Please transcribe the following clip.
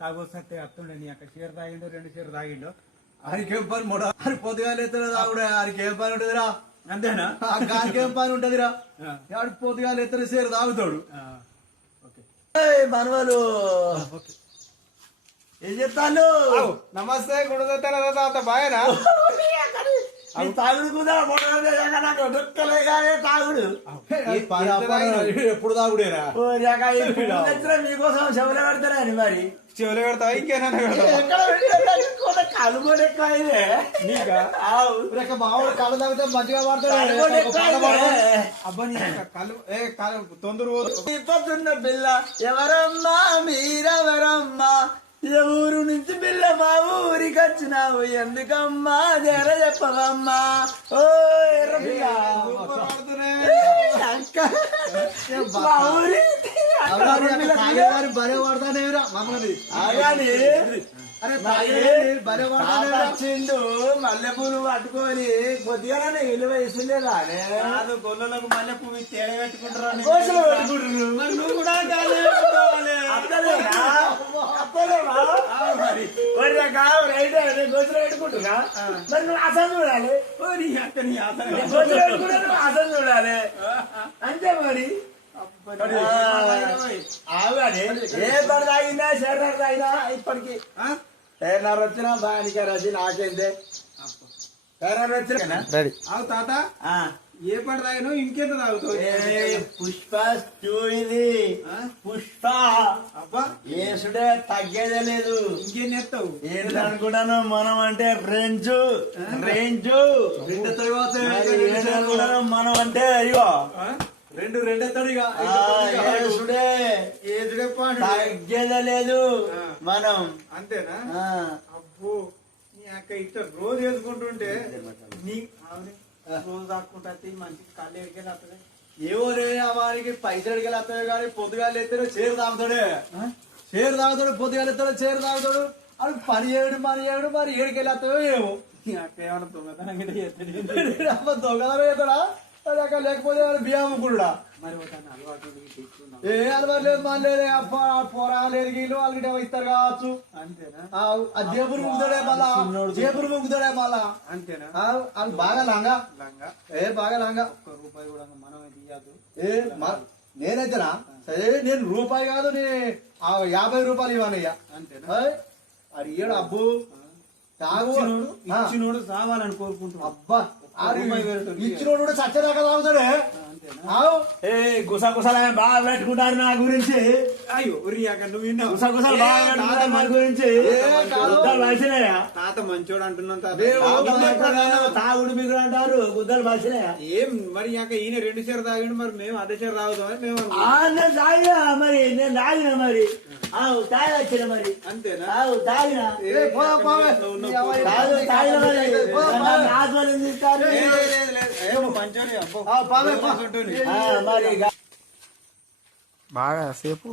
తాగొస్తే అత్తుండే నీ అక్కడ చీర తాగిండో 2 చీర తాగిండో ఆడికేం పని మొడ ఆడి పొద్దుగాలు ఎత్తాడు తాగుడే ఆడికేం పని ఉంటదిరా అంతేనా ఆడికేం పని ఉంటదిరా ఆడి పొద్దుగాలు ఎత్తాడు చీర తాగుతాడు మనవాళ్ళు ఏం చెప్తాను నమస్తే గుణదత్త బాయనా తాగుడు కూడా తాగుడు ఎప్పుడు తాగుడేరా మీకోసం చెవులు పెడతారా అని మరి చెవులు పెడతావా ఇంకేనా కళ్ళు కూడా ఎక్కువ మామూలు కళ్ళు తాగితే మంచిగా పడతాడు అబ్బా కళ్ళు తొందర పొద్దున్న బిల్ల ఎవరమ్మా మీరెవరమ్మా ఏ ఊరు నుంచి బిల్ల మా ఊరికి వచ్చినావు ఎందుకమ్మా జర చెప్పవమ్మా ఓ బరే పడతానేరా మమ్మల్ని వచ్చిండు మల్లెపూలు పట్టుకొని కొద్దిగానే ఇల్లు వేసిందేదా గొల్లలకు మల్లెపూలు తేడా పెట్టుకుంటారు నువ్వు కూడా గోచులు పెట్టుకుంటున్నా మరి నువ్వు అసలు చూడాలి అసలు చూడాలి అంతే మరి ఏ పని తాగిందా షేర్నర్ తాగినా ఇప్పటికి షేర్నర్ వచ్చినా బాగా రసి నాకేందే షేర్నర్ వచ్చినా రెడీ అవు తాత ఏ పని తాగినా ఇంకెంత తాగుతావు పుష్ప ఇది పుష్ప అబ్బా ఏసుడే తగ్గేదే లేదు ఇంకేం చేస్తావు ఏంటి అనుకుంటాను మనం అంటే రేంజ్ అనుకుంటాను మనం అంటే అయ్యో రెండెత్తాడు ఇక తగ్గేదే లేదు మనం అంతేనా అబ్బో నీ అక్క ఇట్లా రోజు వేసుకుంటుంటే నీ రోజు తాక్కుంటా మంచి కళ్ళు ఎడికెళ్ళి వస్తుంది ఏవో రే వారికి పైసలు ఎడికెళ్ళి వస్తాడు కానీ పొద్దుగాలు ఎత్తాడు చీర తాగుతాడే చీర తాగుతాడు పొద్దుగాలు ఎత్తాడు చీర తాగుతాడు అది పని చేయడు మరి ఏడికెళ్ళి వస్తాడో ఏమో నీ అక్క ఏమన్నా దొంగతనం దొంగతనం చేస్తాడా లేకపోతే బియ్యం అమ్ముకుడా మరి అలవాటు ఏ అలవాటు లేదు మన లేదు పోరాలు ఎరిగిలు వాళ్ళకి ఇస్తారు కావచ్చు అంతేనా జేబురు ముగ్గుతాడే మళ్ళా జేబురు ముగ్గుతాడే మళ్ళా అంతేనా అది బాగా లంగా బాగా లంగా ₹1 కూడా మనమే తీయద్దు నేనైతేనా సరే నేను రూపాయి కాదు నేను ₹50 ఇవ్వనయ్యా అంతేనా అది ఇయ్యడు అబ్బు తాగు ఇచ్చినోడు సావాలని కోరుకుంటున్నా అబ్బా ఇచ్చినోడు కూడా చచ్చేదాకా తాగుతాడే గుసగుసలు బాగా పెట్టుకుంటారు నా గురించి అయ్యో నువ్వు విన్నావు గుసగుసలు బాగా పెట్టుకుంటారు మన గురించి తాత మంచోడు అంటున్నాం తాగుడు మిగుడు అంటారు గుద్దలు బలిసినాయా ఏం మరి ఈయన 2 చీర తాగిండు మరి మేము అదే చీర తాగుతామని మేము నేను తాగినా మరి నేను తాగిన మరి తాగొచ్చిన మరి అంతేనా తాగిన మంచోడే బాగా సేపు